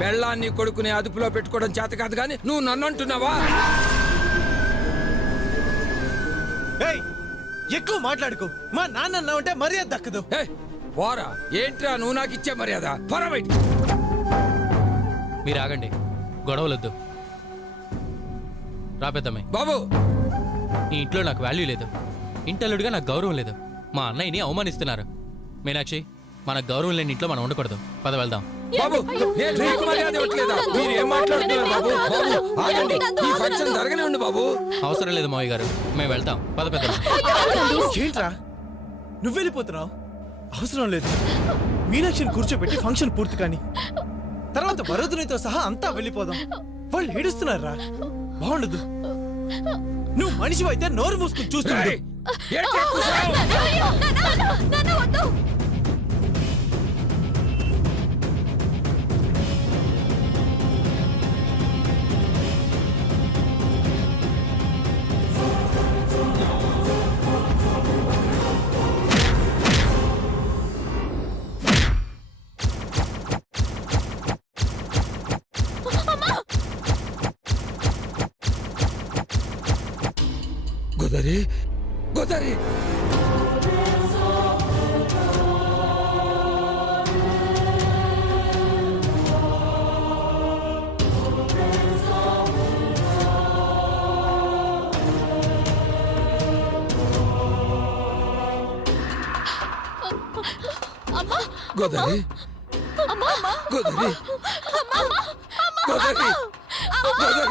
పెళ్ళాన్ని కొడుకుని అదుపులో పెట్టుకోవడం చేత కాదు కానీ నువ్వు నన్ను అంటున్నావా? ఎక్కువ మాట్లాడుకో. మా నాన్న అన్నావంటే మర్యాద దక్కదు. పోరా, ఏంట్రా నువ్వు నాకు ఇచ్చే మర్యాద? పోరా బయట. మీరు ఆగండి, గొడవలొద్దు. రాపెద్దమ్మాయి బాబు, ఈ ఇంట్లో నాకు వాల్యూ లేదు, ఇంటల్లుడిగా నాకు గౌరవం లేదు. మా అన్నయ్యని అవమానిస్తున్నారు. మీనాక్షి, మనకు గౌరవం లేని ఇంట్లో మనం ఉండకూడదు. పద వెళ్దాం. బాబు, నేను మీకు మర్యాద ఇవ్వట్లేదా? మీరు ఏం మాట్లాడుతున్నారు బాబు? బాబు ఆగండి, ఈ ఫంక్షన్ జరగనే ఉంది బాబు. అవసరం లేదు మావయ్య గారు, మేము వెళ్తాం. పద పెద్ద. ఏంట్రా నువ్వు వెళ్ళిపోతున్నావు? అవసరం లేదు. మీనాక్షిని కూర్చోబెట్టి ఫంక్షన్ పూర్తి కాని తర్వాత వరదునితో సహా అంతా వెళ్ళిపోదాం. వాళ్ళు ఏడుస్తున్నారా? బాగుండదు. నువ్వు మనిషి అయితే నోరు మూసుకుని చూస్తున్నావు. గోదారి, గోదారి, గోదారి, గోదారి, గోదారి,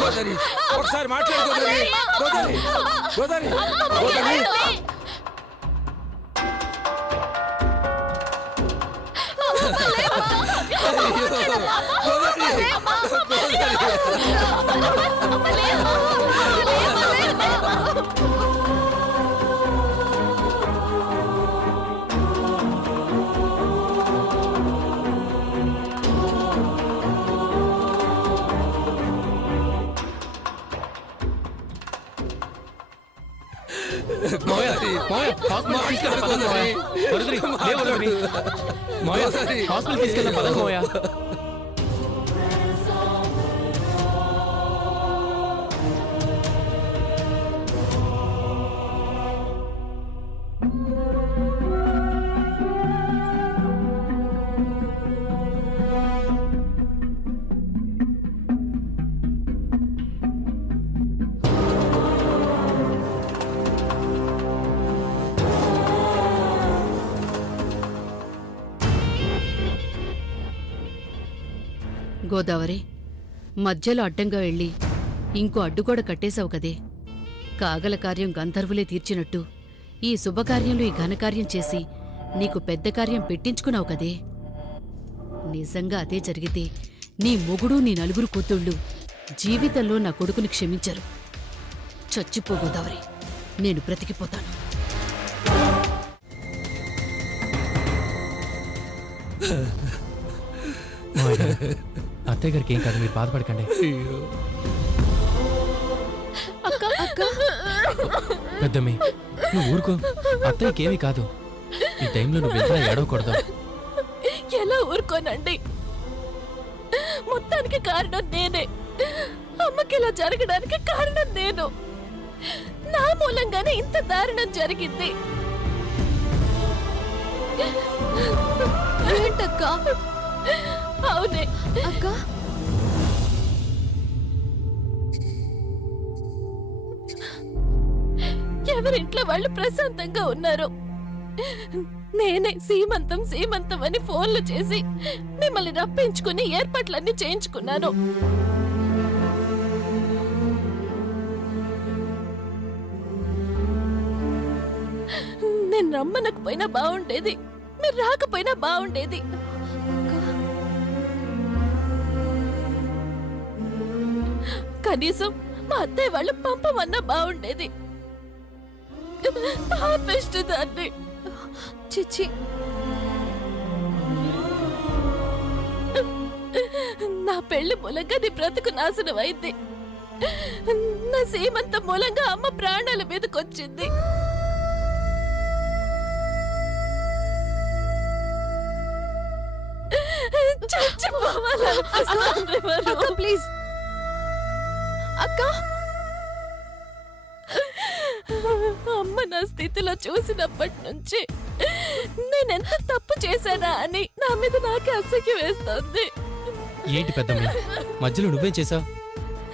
గోదారి, ఒకసారి మాట్లాడు గోదారి, గోదారి, గోదారి, గోదారి. హాస్పిటల్ తీసుకెళ్తాం పద మోయ. గోదావరి, మధ్యలో అడ్డంగా వెళ్ళి ఇంకో అడ్డు కూడా కట్టేశావు కదే. కాగల కార్యం గంధర్వులే తీర్చినట్టు ఈ శుభకార్యంలో ఈ ఘనకార్యం చేసి నీకు పెద్ద కార్యం పెట్టించుకున్నావు కదే. నిజంగా అదే జరిగితే నీ మొగుడు నీ నలుగురు కూతుళ్ళు జీవితంలో నా కొడుకుని క్షమించరు. చచ్చిపో గోదావరి, నేను బ్రతికిపోతాను. అత్తయ్య గారికి ఏం కాదు, మీరు బాధపడకండి. పెద్దమ్మి, నువ్వు ఊరుకో. అత్తయ్యకి ఏమీ కాదు. ఈ టైంలో నువ్వు ఎంత ఏడవకూడదు. ఎలా ఊరుకోనండి? మొత్తానికి కారణం నేనే. అమ్మకి ఇలా జరగడానికి కారణం నేను. నా మూలంగానే ఇంత దారుణం జరిగింది. ఏంటక్క? అవునే అక్క. ఎవరింట్లో వాళ్ళు ప్రశాంతంగా ఉన్నారు. నేనే సీమంతం సీమంతం అని ఫోన్లు చేసి మిమ్మల్ని రప్పించుకుని ఏర్పాట్లన్నీ చేయించుకున్నాను. నేను రమ్మనకపోయినా బాగుండేది, మీరు రాకపోయినా బాగుండేది. కనీసం మా అత్తయ్య వాళ్ళు పంపమన్నా బాగుండేది. పాపిష్టిదాన్ని. చిచ్చి, నా పెళ్లి మూలంగా నీ బ్రతుకు నాశనం అయింది. నా సీమంత మూలంగా అమ్మ ప్రాణాల మీదకొచ్చింది. చచ్చిపోవాలనిపిస్తోంది వరు. ప్లీజ్ అక్క, అమ్మ నా స్థితిలో చూసినప్పటి నుంచి నేనెంత తప్పు చేశానా అని నా మీద నాకే అసహ్యం వేస్తోంది. ఏంటి పెద్దమ్మ, మధ్యలో నువ్వేం చేసావు?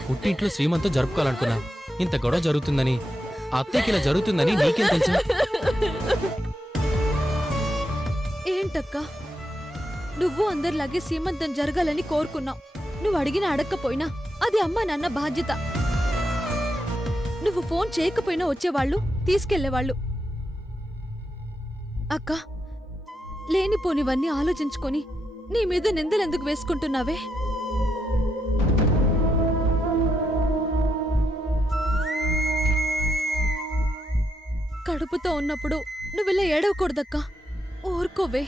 పుట్టింట్లో శ్రీమంతం జరుపుకోవాలనుకున్నా, ఇంత గొడవ జరుగుతుందని, అత్తయ్యకి ఇలా జరుగుతుందని నీకేం తెలుసు? ఏంటక్క నువ్వు అందరిలాగే సీమంతం జరగాలని కోరుకున్నావు. నువ్వు అడిగినా అడగకపోయినా అది అమ్మా నాన్న బాధ్యత. నువ్వు ఫోన్ చేయకపోయినా వచ్చేవాళ్ళు, తీసుకెళ్లేవాళ్ళు. అక్క, లేనిపోనివన్నీ ఆలోచించుకొని నీ మీద నిందలెందుకు వేసుకుంటున్నావే? కడుపుతో ఉన్నప్పుడు నువ్విలా ఏడవకూడదక్కా, ఊరుకోవే.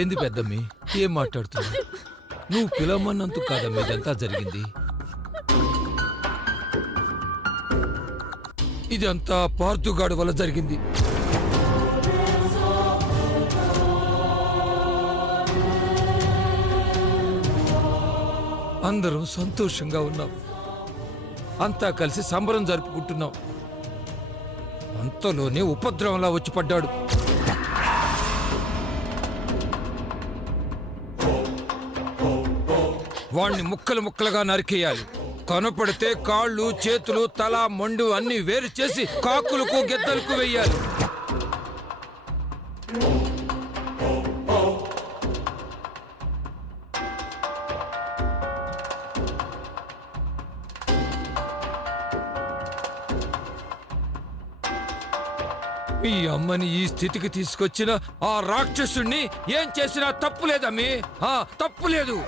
ఏంది పెద్దమ్మి, ఏం మాట్లాడుతున్నావు? నువ్వు పిలవమన్నందుకు కాదమ్మ ఇదంతా జరిగింది. ఇదంతా పార్థుగాడు వల్ల జరిగింది. అందరం సంతోషంగా ఉన్నాం, అంతా కలిసి సంబరం జరుపుకుంటున్నాం. అంతలోనే ఉపద్రవంలా వచ్చి పడ్డాడు. వాణ్ణి ముక్కలు ముక్కలుగా నరికేయాలి. కనపడితే కాళ్ళు, చేతులు, తల, మొండు అన్ని వేరు చేసి కాకులకు గెద్దలకు వెయ్యాలి. మీ అమ్మని ఈ స్థితికి తీసుకొచ్చిన ఆ రాక్షసుణ్ణి ఏం చేసినా తప్పు లేదమ్మి, తప్పు లేదు.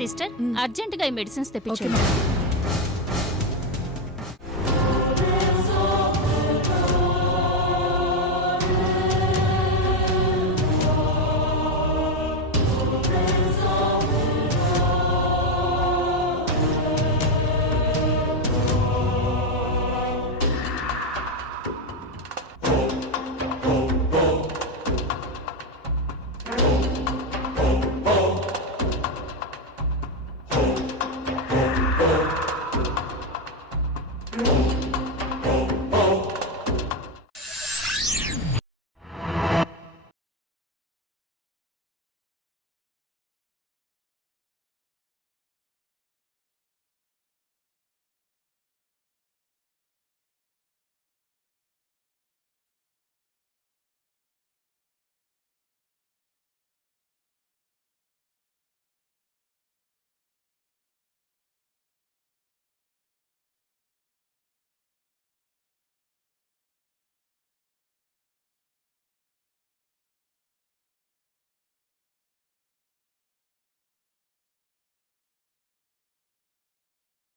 సిస్టర్, అర్జెంటుగా ఈ మెడిసిన్స్ తెప్పించండి.